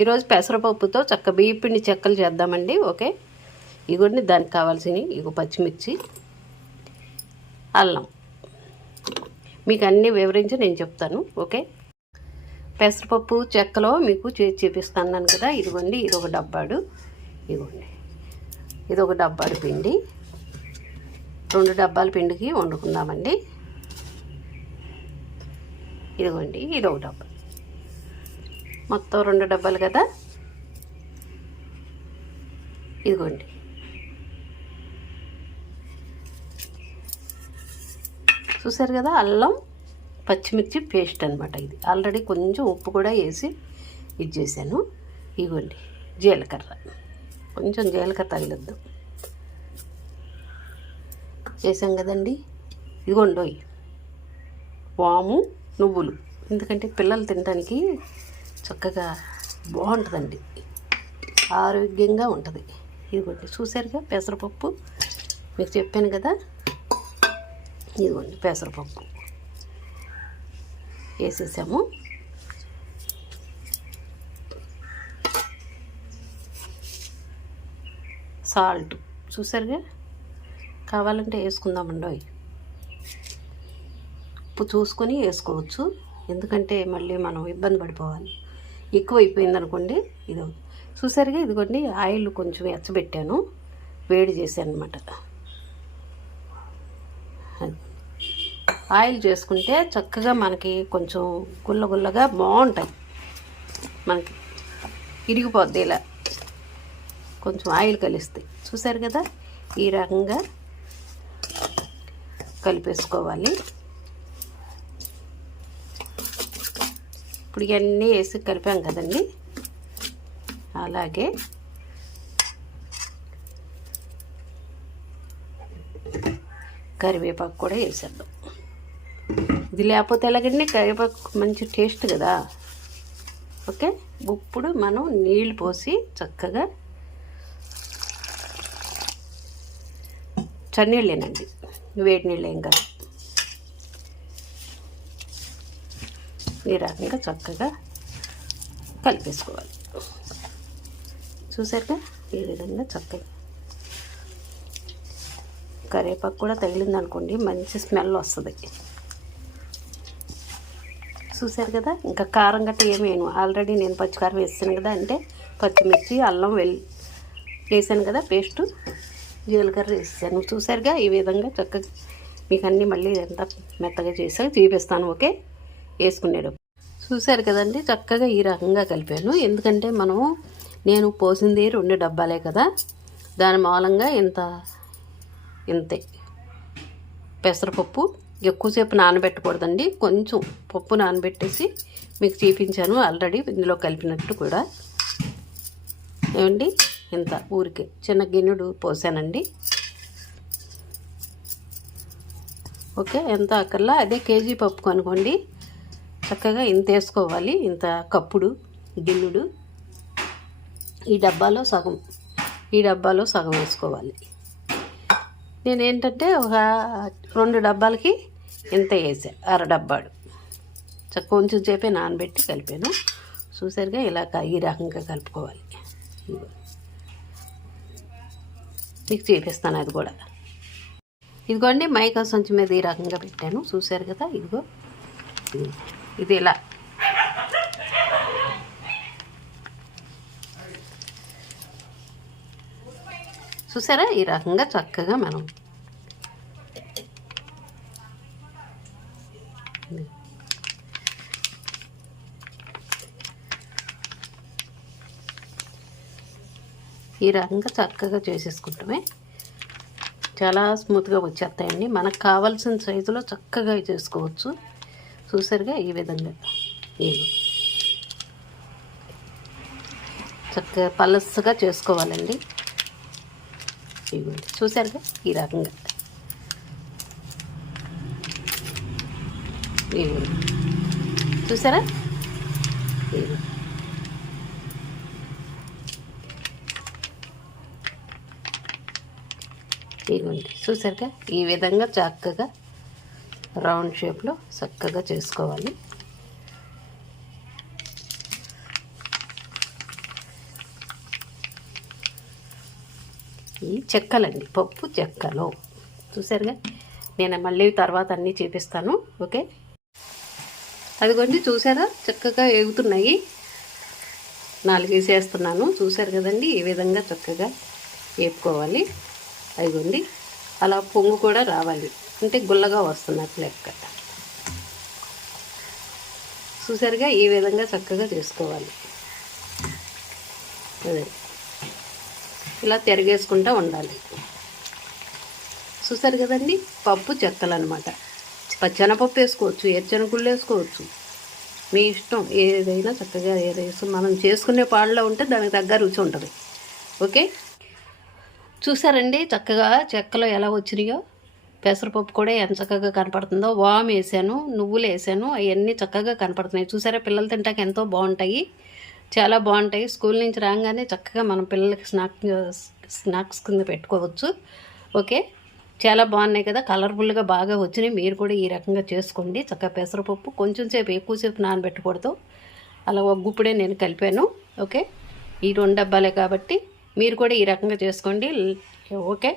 ఈరోజు పెసరపప్పుతో చక్క బియ్యపిండి చెక్కలు చేద్దామండి ఓకే? ఇగోండి దానికి కావాల్సినవి ఇగో పచ్చిమిర్చి అల్లం. మీకు అన్నీ వివరించి నేను చెప్తాను ఓకే? పెసరపప్పు చెక్కలో మీకు చేసి చూపిస్తాను కదా ఇదిగోండి ఇది ఒక డబ్బాడు ఇదిగోండి. ఇది ఒక డబ్బాడు పిండి. రెండు డబ్బాల పిండికి వండుకుందామండి. ఇదిగోండి ఇది ఒక డబ్బా. మొత్తం రెండు డబ్బాలు కదా? ఇదిగోండి. చూసారు కదా? అల్లం పచ్చిమిర్చి పేస్ట్ అనమాట ఇది. ఆల్రెడీ కొంచెం ఉప్పు కూడా వేసి ఇది చేశాను. ఇదిగోండి జీలకర్ర. కొంచెం జీలకర్ర తగిలిద్దాం. చేసాం కదండి? ఇదిగోండి వాము నువ్వులు. ఎందుకంటే పిల్లలు తినడానికి చక్కగా బాగుంటుందండి. ఆరోగ్యంగా ఉంటుంది. ఇదిగోండి చూసారుగా పెసరపప్పు? మీకు చెప్పాను కదా? ఇదిగోండి పెసరపప్పు. వేసేసాము. సాల్ట్ చూసారుగా కావాలంటే వేసుకుందామండి ఉప్పు చూసుకొని వేసుకోవచ్చు. ఎందుకంటే మళ్ళీ మనం ఇబ్బంది పడిపోవాలి. ఎక్కువ అయిపోయింది అనుకోండి ఇది చూసారుగా ఇదిగోండి ఆయిల్ కొంచెం ఎచ్చబెట్టాను వేడి చేశాను అనమాట ఆయిల్ చేసుకుంటే చక్కగా మనకి కొంచెం గుల్ల గుల్లగా బాగుంటాయి. మనకి ఇరిగిపోద్ది ఇలా. కొంచెం ఆయిల్ కలిస్తాయి చూసారు కదా? ఈ రకంగా కలిపేసుకోవాలి. ఇప్పుడు ఇవన్నీ వేసి కలిపాం కదండి. అలాగే. కరివేపాకు కూడా వేసేద్దాం. ఇది లేకపోతే ఎలాగండి? కరివేపాకు మంచి టేస్ట్ కదా. ఓకే? ఇప్పుడు మనం నీళ్ళు పోసి చక్కగా చన్నీళ్ళేనండి. వేడి నీళ్ళు ఏం కాదు. ఈ రకంగా చక్కగా కలిపేసుకోవాలి. చూసారుగా? ఈ విధంగా చక్కగా. కరివేపాకు కూడా తగిలింది అనుకోండి మంచి స్మెల్ వస్తుంది. చూసారు కదా? ఇంకా కారం గట్ట ఏమేను ఆల్రెడీ నేను పచ్చికారం వేసాను కదా అంటే పచ్చిమిర్చి అల్లం వెల్ వేసాను కదా పేస్టు జీలకర్ర వేసాను. చూసారుగా? ఈ విధంగా చక్కగా మీకు అన్నీ మళ్ళీ ఎంత మెత్తగా చేసాక చూపిస్తాను ఓకే? వేసుకునేటప్పుడు. చూశారు కదండి చక్కగా ఈ రకంగా కలిపాను. ఎందుకంటే మనం నేను పోసింది రెండు డబ్బాలే కదా దాని మూలంగా ఇంత ఇంతే. పెసరపప్పు ఎక్కువసేపు నానబెట్టకూడదండి. కొంచెం పప్పు నానబెట్టేసి మీకు చూపించాను ఆల్రెడీ ఇందులో కలిపినట్టు కూడా. ఏమండి? ఇంత ఊరికే చిన్న గిన్నెడు పోసానండి. ఓకే ఎంత అక్కర్లా అదే కేజీ పప్పు కనుకోండి చక్కగా ఇంత వేసుకోవాలి. ఇంత కప్పుడు గిన్నెడు. ఈ డబ్బాలో సగం ఈ డబ్బాలో సగం వేసుకోవాలి. నేను ఏంటంటే ఒక రెండు డబ్బాలకి ఇంత వేసా అర డబ్బాడు. కొంచెం చేపే నానబెట్టి కలిపాను. చూసారుగా ఇలా ఈ రకంగా కలుపుకోవాలి. ఇదిగో. మీకు చేపిస్తాను అది కూడా. ఇదిగోండి మైకా సంచి మీద ఈ రకంగా పెట్టాను. చూసారు కదా ఇదిగో. ఇది- ఇలా. చూసారా? ఈ రకంగా చక్కగా మనం ఈ రకంగా చక్కగా చేసేసుకుంటామే. చాలా స్మూత్గా వచ్చేస్తాయండి. మనకు కావాల్సిన సైజులో చక్కగా చేసుకోవచ్చు. చూసారుగా ఈ విధంగా. ఇదిగో. చక్కగా పలసగా చేసుకోవాలండి. ఇవ్వండి చూసారుగా ఈ రకంగా. ఇవ్వండి చూసారా? ఇవ్వండి ఇదిగోండి చూసారుగా ఈ విధంగా చక్కగా రౌండ్ షేప్లో చక్కగా చేసుకోవాలి. ఈ చెక్కలండి పప్పు చెక్కలు. చూసారుగా? నేను మళ్ళీ తర్వాత అన్నీ చేపిస్తాను ఓకే? అదిగోండి చూసారా? చక్కగా ఎగుతున్నాయి. నాలుగేసేస్తున్నాను చూసారు కదండి? ఈ విధంగా చక్కగా వేపుకోవాలి. అదిగోండి అలా పొంగు కూడా రావాలి. అంటే గుల్లగా వస్తున్నట్లు లెక్క. చూసారుగా? ఈ విధంగా చక్కగా చేసుకోవాలి. అదే. ఇలా తిరగేసుకుంటూ ఉండాలి. చూసారు కదండి? పప్పు చెక్కలు అనమాట పచ్చనపప్పు వేసుకోవచ్చు ఎచ్చనగుళ్ళు వేసుకోవచ్చు. మీ ఇష్టం. ఏదైనా చక్కగా ఏదైనా మనం చేసుకునే పాడలో ఉంటే దానికి తగ్గ రుచి ఉంటుంది. ఓకే? చూసారండి? చక్కగా చెక్కలో ఎలా వచ్చినాయో? పెసరపప్పు కూడా ఎంత చక్కగా కనపడుతుందో వామ్ వేసాను నువ్వులు వేసాను అవన్నీ చక్కగా కనపడుతున్నాయి. చూసారా పిల్లలు తింటాక ఎంతో బాగుంటాయి. చాలా బాగుంటాయి. స్కూల్ నుంచి రాగానే చక్కగా మనం పిల్లలకి స్నాక్ స్నాక్స్ కింద పెట్టుకోవచ్చు. ఓకే? చాలా బాగున్నాయి కదా. కలర్ఫుల్గా బాగా వచ్చినాయి. మీరు కూడా ఈ రకంగా చేసుకోండి. చక్కగా పెసరపప్పు కొంచెం సేపు ఎక్కువసేపు నానబెట్టకూడదు. అలా ఒక గుప్పుడే నేను కలిపాను. ఓకే? ఈ రెండు డబ్బాలే కాబట్టి మీరు కూడా ఈ రకంగా చేసుకోండి. ఓకే?